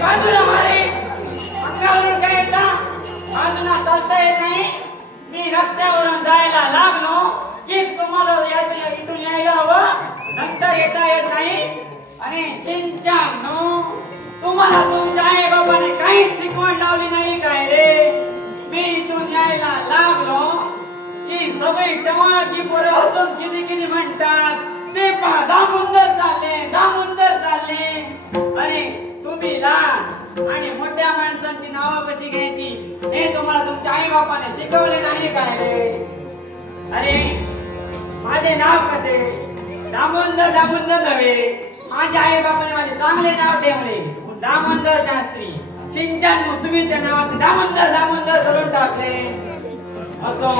बाजूला मारे अंगावरून काय येता बाजूला चालता येत नाही. मी रस्त्यावरून जायला लागलो की तुम्हाला इथून यायला हवं, नंतर येता येत नाही. आणि शिंचानो तुम्हाला तुमच्या आई बाबाने काहीच शिकवण लावली नाही काय रे. मी इथून यायला लागलो की सगळी टमाळकी पोरं हसून किती किती म्हणतात ते पहा दामुंदर चालले. अरे तुम्ही लहान आणि मोठ्या माणसांची नावं कशी घ्यायची हे तुम्हाला तुमच्या आई बापाने शिकवले नाही काय रे. अरे माझे नाव कसे दामोदर नव्हे, माझ्या आई बापाने माझे चांगले नाव ठेवले दामोदर शास्त्री. चिंचान तुम्ही त्या नावाचे दामोदर करून टाकले. असो